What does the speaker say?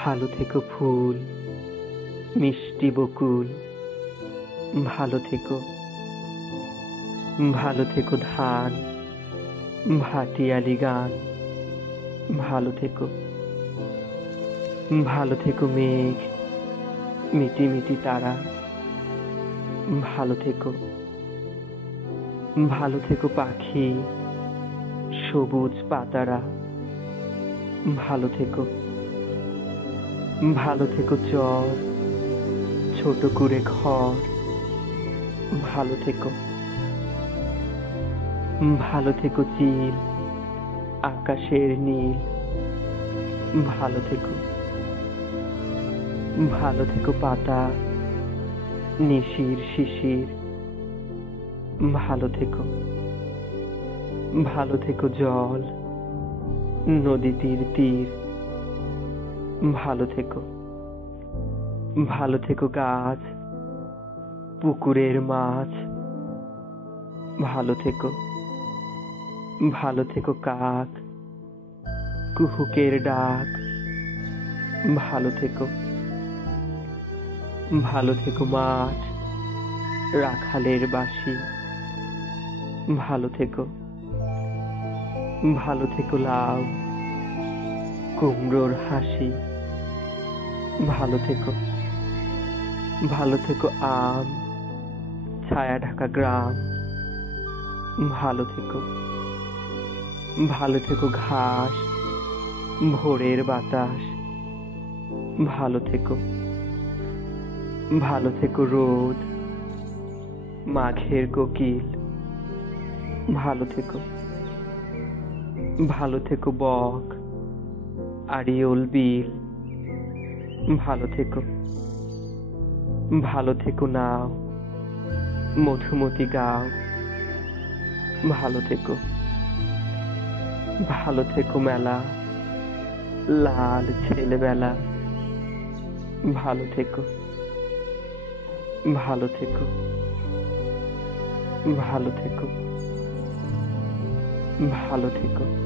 ভালো থেকো ফুল মিষ্টি বকুল ভালো থেকো ভালো থেকো ধান ভাটিয়ালি গান ভালো থেকো ভালো থেকো মেঘ মিটি মিটি তারা ভালো থেকো ভালো থেকো পাখি সবুজ পাতারা ভালো থেকো ভালো থেকো চর ছোট করে ঘর ভালো থেকো ভালো থেকো চিল আকাশের নীল ভালো থেকো ভালো থেকো পাতা নিশির শিশির ভালো থেকো ভালো থেকো জল নদী তীর তীর ভালো থেকো ভালো থেকো গাছ পুকুরের মাছ ভালো থেকো ভালো থেকো কাক কুহুকের ডাক ভালো থেকো ভালো থেকো মাঠ রাখালের বাসি ভালো থেকো ভালো থেকো লাউ কুমড়োর হাসি ভালো থেকো ভালো থেকো আম ছায়া ঢাকা গ্রাম ভালো থেকো ভালো থেকো ঘাস ভোরের বাতাস ভালো থেকো ভালো থেকো রোদ মাঘের কোকিল ভালো থেকো ভালো থেকো বক আরিওল বিল ভালো থেকো ভালো থেকো নাও মধুমতি গাও ভালো থেকো ভালো থেকো মেলা লাল ছেলেবেলা ভালো থেকো ভালো থেকো ভালো থেকো ভালো থেকো